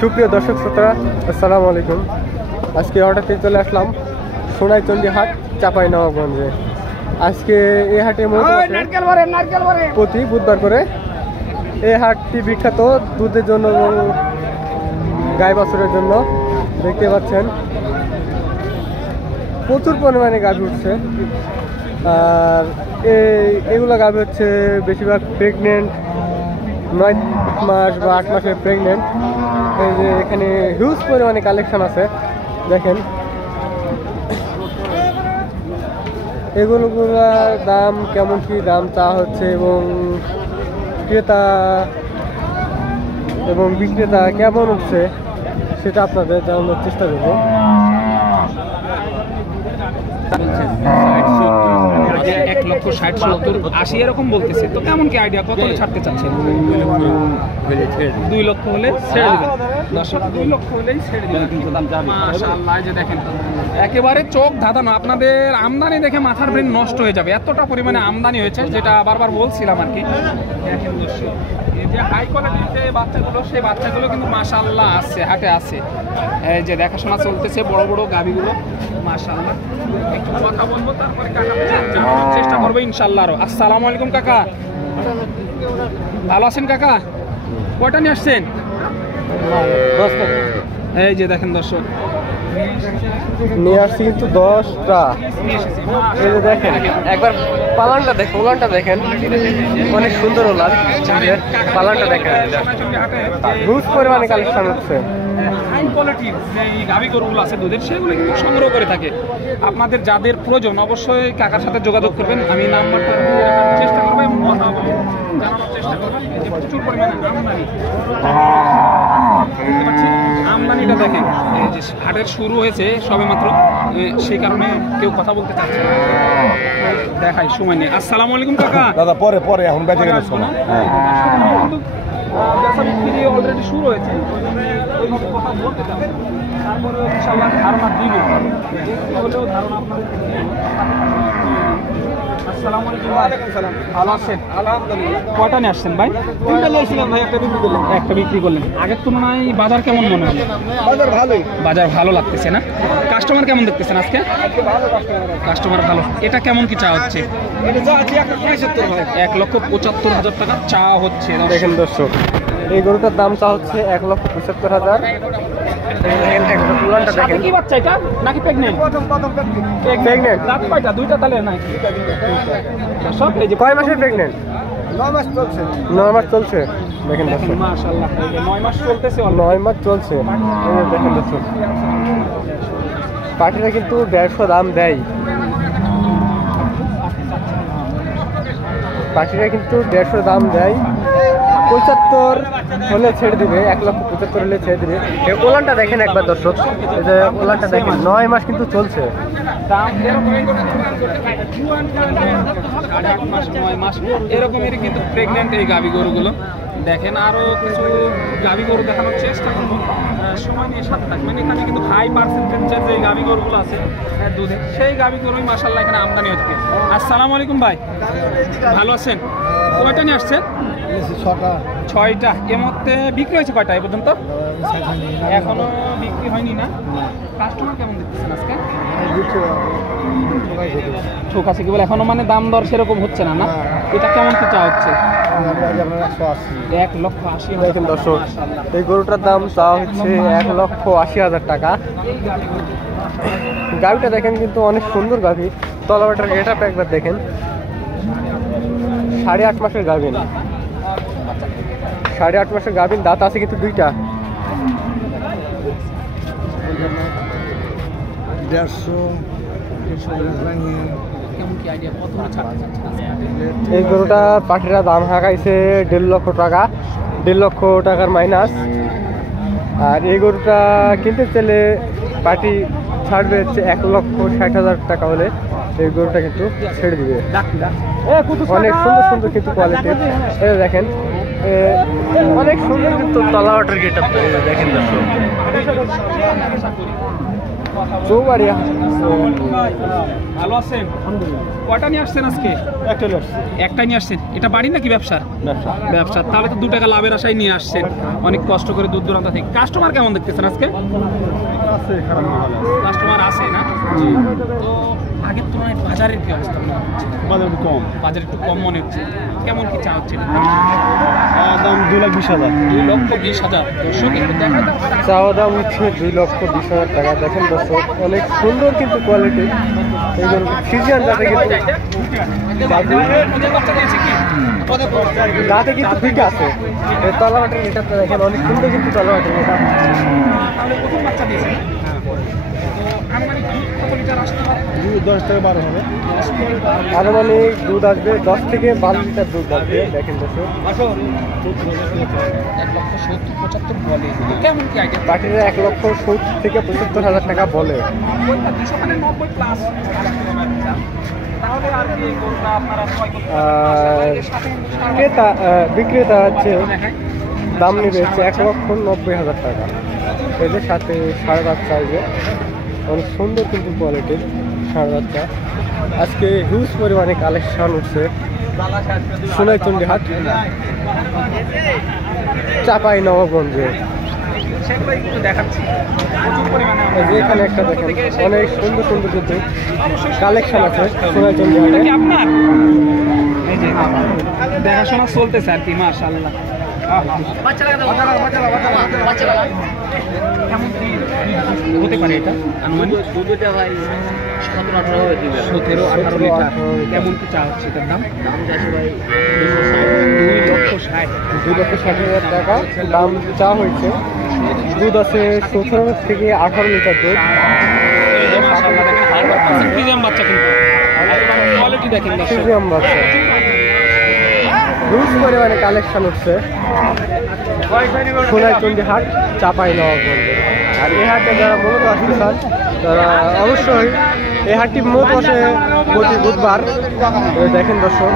সুপ্রিয় দর্শক শ্রোতা, আসসালামু আলাইকুম। আজকে হঠাৎ চলে আসলাম সোনাইচন্ডী হাট, চাঁপাইনবাবগঞ্জে। আজকে এই হাটে প্রতি বুধবার করে এই হাটটি বিখ্যাত দুধের জন্য এবং গাই বাছুরের জন্য। দেখতে পাচ্ছেন প্রচুর পরিমাণে গাভী উঠছে। আর এগুলো গাভী হচ্ছে বেশিরভাগ প্রেগনেন্ট, 9 মাস বা 8 মাসের প্রেগনেন্ট। এই যে এখানে হিউজ পরিমাণে কালেকশন আছে, দেখেন। এগুলোর দাম কেমন কি দাম চা হচ্ছে এবং ক্রেতা এবং বিক্রেতা কেমন উঠছে সেটা আপনাদের জানানোর চেষ্টা করবো। 1,60,70,80 এরকম বলতেছে, তো কেমন কি আইডিয়া, কত ছাড়তে চাচ্ছেন? 2 লক্ষ হলে ছেড়ে দিবেন। দর্শক 2 লক্ষ হলেই ছেড়ে দিবেন। মাশাআল্লাহ, যে দেখেন একেবারে চোখ ধাঁধানো। আপনাদের আমদানি দেখে মাথার ব্রেন নষ্ট হয়ে যাবে, এতটা পরিমাণে আমদানি হয়েছে, যেটা বারবার বলছিলাম আর কি। দেখেন দর্শক, এই যে হাই কোয়ালিটির যে বাচ্চাগুলো, সেই বাচ্চাগুলো কিন্তু মাশাআল্লাহ আছে, হাটে আছে। এই যে দেখাশোনা চলতেছে, বড় বড় গাভীগুলো মাশাআল্লাহ। একটু কথা বলবো, তারপরে চেষ্টা করবো ইনশাআল্লাহ। আসসালামু আলাইকুম কাকা, ভালো আছেন কাকা? কয়টা নিয়ে আসছেন? এই যে দেখেন দর্শক, নিয়ে আসছি কিন্তু 10টা। এই যে দেখেন, একবার পালানটা দেখেন, ওলানটা দেখেন, অনেক সুন্দর ওলান। পালানটা দেখেন, হিউজ পরিমাণে কালেকশন হচ্ছে। হাই কোয়ালিটির যে গাভী গরুগুলো আছে দুধের, সেগুলো কিন্তু সংগ্রহ করে থাকে। আপনাদের যাদের প্রয়োজন অবশ্যই কাকার সাথে যোগাযোগ করবেন। আমি নাম্বারটা চেষ্টা করবো এবং কথা বলবো, জানানোর চেষ্টা করবেন। যে প্রচুর পরিমাণে আমদানিটা দেখেন। এই যে হাটের শুরু হয়েছে সবে মাত্র, সেই কারণে কেউ কথা বলতে চাচ্ছে না। দেখাই সময় নেই। আসসালামু আলাইকুম কাকা। দাদা পরে এখন বেঁচে গেলে সময়। অলরেডি শুরু হয়েছে, কথা বলতে চান, তারপরে ইনশাআল্লাহ ধারণা দিব, হলেও ধারণা আপনাদের। আসসালামু আলাইকুম ভাই, ভালো আছেন? আলহামদুলিল্লাহ। কয়টা নিয়ে আসছেন ভাই? 3টা নিয়েছিলাম ভাই, একটা বিক্রি করলাম। একটা বিক্রি করলেন। আগের তুলনায় বাজার কেমন মনে হলো? বাজার ভালোই, বাজার ভালো লাগতেছে না? কাস্টমার কেমন দেখতেছেন আজকে? কাস্টমার ভালো। এটা কেমন কি চা হচ্ছে? এটা যা আছে 1,75,000 ভাই। 1,75,000 টাকা চা হচ্ছে। দেখেন দর্শক, এই গরুটার দাম চা হচ্ছে 1,75,000। উলানটা দেখেন, কি বাচ্চা এটা নাকি প্রেগন্যান্ট? প্রেগন্যান্ট। রাত কয়টা? 2টা তাহলে নাকি? দর্শক এই যে কয় মাসের প্রেগন্যান্ট? 9 মাস চলছে। 9 মাস চলছে। দেখেন দর্শক, মাশাআল্লাহ, এই যে 9 মাস চলতেছে। 9 মাস চলছে। এই যে দেখেন দর্শক, পাটিরা কিন্তু 150 দাম দেয়। পাটিরা কিন্তু 150 দাম দেয়। 75 হলে ছেড়ে দিবে, 1,75,000 হলে ছেড়ে দিবে। এই ওলানটা দেখেন একবার দর্শক, এই যে ওলানটা দেখেন, 9 মাস কিন্তু চলছে। এরকমেরই কিন্তু প্রেগনেন্ট এই গাভী গরুগুলো। দেখেন আরো কিছু গাভী গরু দেখানোর চেষ্টা করবো, সময় নিয়ে সাথে থাকবেন। এখানে কিন্তু হাই পার্সেন্টেজের যে গাভী গরুগুলো আছে দুধে, সেই গাভী গরুই মাশাআল্লাহ এখানে আমদানি হচ্ছে। আসসালামু আলাইকুম ভাই, ভালো আছেন? কয়টা নিয়ে আসছেন? 6টা। এর মধ্যে বিক্রি হয়েছে কয়টা এ পর্যন্ত? এখনো বিক্রি হয়নি না? কাস্টমার কেমন দেখতেছেন আজকে? ঠোক আছে কি বলে, এখনো মানে দাম দর সেরকম হচ্ছে না? না, এটা কেমন কি চা হচ্ছে? 1,80,000। দেখেন দর্শক, এই গরুটার দাম চা হচ্ছে 1,80,000 টাকা। গাভীটা দেখেন কিন্তু অনেক সুন্দর গাভী। তলাবাটার এটা একবার দেখেন, 8.5 মাসের গাভী না, 8.5 মাসের গাভীর। দাঁত আছে কিন্তু 2টা। 150। এই গরুটা পাটিরা দাম হাঁকাইছে 1.5 লক্ষ টাকা, 1.5 লক্ষ টাকার মাইনাস। আর এই গরুটা কিনতে চাইলে পাটি ছাড়বে হচ্ছে 1,60,000 টাকা হলে এই গরুটা কিন্তু ছেড়ে দিবে। অনেক সুন্দর সুন্দর কিন্তু কোয়ালিটি। এই দেখেন, অনেক সুন্দর কিন্তু তলাওয়াটার গেট আপ। দেখেন দর্শক, চৌবাড়িয়া ভালো আছেন? কয়টা নিয়ে আসছেন আজকে? একটা নিয়ে আসছেন। এটা বাড়ি নাকি ব্যবসার? ব্যবসা। তাহলে তো 2 টাকা লাভের আশায় নিয়ে আসছেন, অনেক কষ্ট করে দূর দূরান্ত থেকে। কাস্টমার কেমন দেখতেছেন আজকে? কাস্টমার আছে না? তো আগের তুলনায় বাজারের কি অবস্থা মনে হচ্ছে? বাজার একটু কম মনে হচ্ছে। কেমন কি চা হচ্ছে? দাম 2,20,000। 2,20,000। দর্শক একটু দেখা যাচ্ছে। চাওয়া দাম হচ্ছে 2,20,000 টাকা। দেখেন দর্শক, অনেক সুন্দর কিন্তু কোয়ালিটি। এইগুলো ফ্রিজিয়ান জাতে কিন্তু দাঁতে কিন্তু ঠিক আছে। তলাবাটের এটা দেখেন অনেক সুন্দর কিন্তু তলাবাটের এটা। তাহলে প্রথম বাচ্চা দিয়েছে। আনুমানিক কত লিটার আসতে পারে? 10 থেকে 12 হবে। আনুমানিক দুধ আসবে 10 থেকে 12 লিটার দুধ আসবে। দেখেন দর্শক, 1,70,75 বলে। কেমন কি আইডিয়া? বাকিরা 1,70,000 থেকে 75,000 টাকা বলে। 290 প্লাস। তাহলে আর কি কোনটা আপনারা ক্রয় করতে ক্রেতা বিক্রেতা হচ্ছে দাম নেবে হচ্ছে 1,90,000 টাকা। এদের সাথে সাড়ে বাচ্চা আসবে, অনেক সুন্দর কিন্তু কোয়ালিটির সাড়ে বাচ্চা। আজকে হিউজ পরিমাণে কালেকশন উঠছে সোনাইচন্ডী হাট, চাপাই নবাবগঞ্জে। সেগুলোই কিন্তু দেখাচ্ছি প্রচুর পরিমাণে। এখানে একটা দেখেন অনেক সুন্দর সুন্দর কিন্তু কালেকশন আছে সোনাইচন্ডী হাটে। কি আপনার এই যে দেখাশোনা চলতেছে আর কি। মাশাআল্লাহ। কেমন কি হতে পারে এটা আনুমানিক? দুধটা ভাই 17-18 হবে দিবে। 17-18 লিটার। কেমন কি চা হচ্ছে এটার দাম? দাম যাচ্ছে ভাই 2,60,000। 2,60,000 টাকা দাম চা হয়েছে। দুধ আছে 17 থেকে 18 লিটার দুধ। মাশাআল্লাহ দেখেন 100% প্রিমিয়াম বাচ্চা কিন্তু। কোয়ালিটি দেখেন দর্শক। প্রিমিয়াম বাচ্চা, হিউজ পরিমাণে কালেকশন উঠছে সোনাইচন্ডী হাট, চাপাই নবাবগঞ্জে। আর এই হাটে যারা মূলত আসতে চান তারা অবশ্যই এই হাটটি মূলত বসে প্রতি বুধবার। দেখেন দর্শক,